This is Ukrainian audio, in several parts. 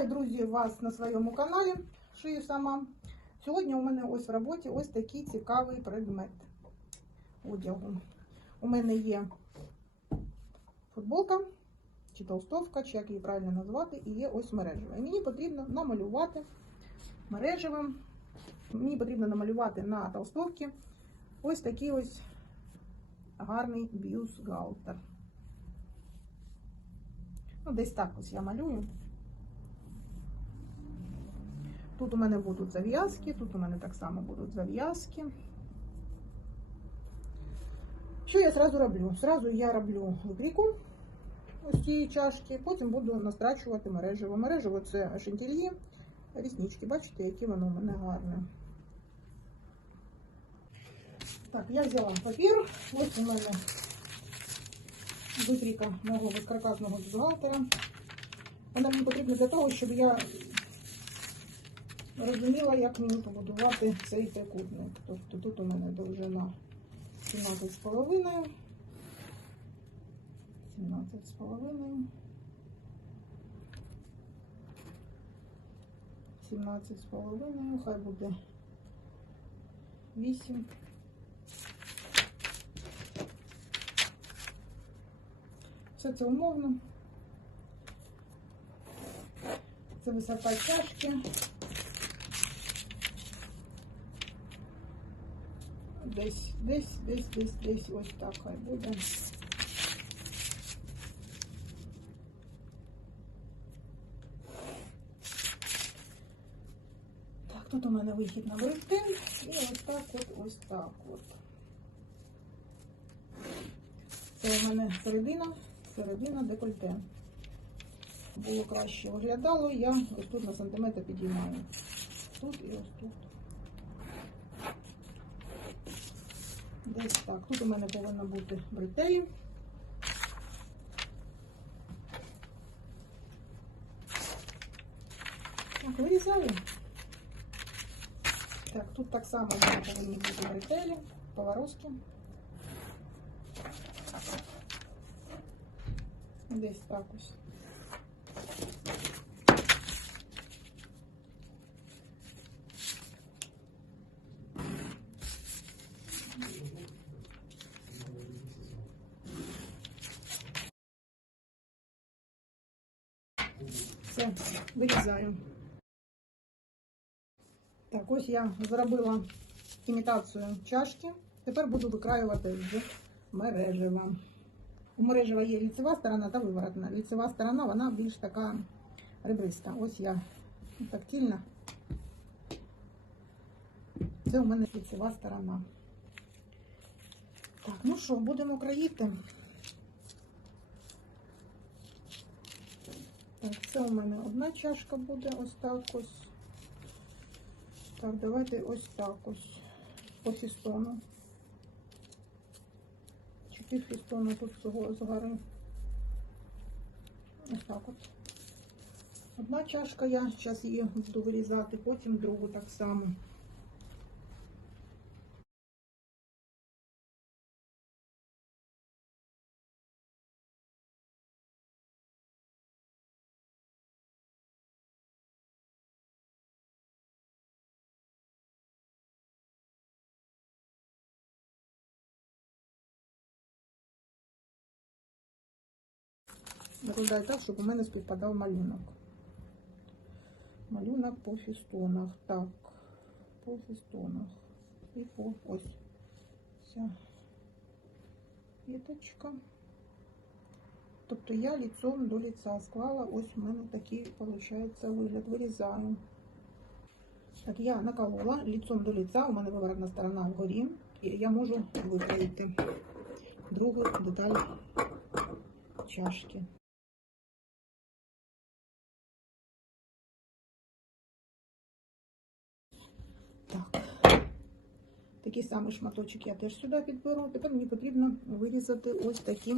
Вітаю, друзі, вас на своєму каналі Шию сама. Сьогодні у мене ось в роботі ось такий цікавий предмет одягу. У мене є футболка чи толстовка, чи як її правильно назвати, і є ось мережева. І мені потрібно намалювати мережевим. Мені потрібно намалювати на толстовці ось такий ось гарний бюстгальтер. Ну, десь так ось я малюю. Тут у мене будуть зав'язки, тут у мене так само будуть зав'язки. Що я зразу роблю? Зразу я роблю викрійку ось цієї чашки, потім буду настрачувати мережево. Мережево це шантільї, ріснички. Бачите, які воно у мене гарне. Так, я взяла папір. Ось у мене викрійка мого безкаркасного бюстгальтера. Вона мені потрібна для того, щоб я розуміла, як мені побудувати цей трикутник. Тобто тут у мене довжина 17,5. 17,5. 17,5, хай буде 8. Все це умовно. Це висота чашки. Десь, десь, десь, десь, десь ось так хай буде. Так, тут у мене вихід на брехтин і ось так от, ось так от. Це у мене середина, середина декольте. Було краще виглядало, я ось тут на сантиметр підіймаю. Тут і ось тут. Десь так. Тут у мене повинно бути бретелі. Так, вирізаю. Так, тут так само повинні бути бретелі, поворозки. Десь так ось. Все, вирізаю. Так, ось я зробила імітацію чашки. Тепер буду викраювати з мережева. У мережева є ліцева сторона та виворотна. Ліцева сторона, вона більш така ребриста. Ось я тактильна. Це у мене ліцева сторона. Так, ну що, будемо країти. Так, це у мене одна чашка буде ось так ось. Так, давайте ось так ось по фістону. Чи пів фістону тут всього згори. Ось так от. Одна чашка я зараз її буду вирізати, потім другу так само. Накладаю так, щоб у мене співпадав малюнок. Малюнок по фістонах. Так, по фістонах. І по ось ця віточка. Тобто я лицом до лица склала, ось у мене такий, виходить, вигляд. Вирізаю. Так, я наколола лицом до лица, у мене виворотна сторона вгорі, і я можу викроїти другу деталь чашки. Так, такий самий шматочок я теж сюди підберу. Тепер мені потрібно вирізати ось такі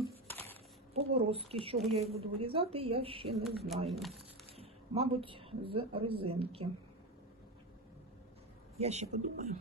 поворозки. З чого я їх буду вирізати, я ще не знаю. Мабуть, з резинки. Я ще подумаю.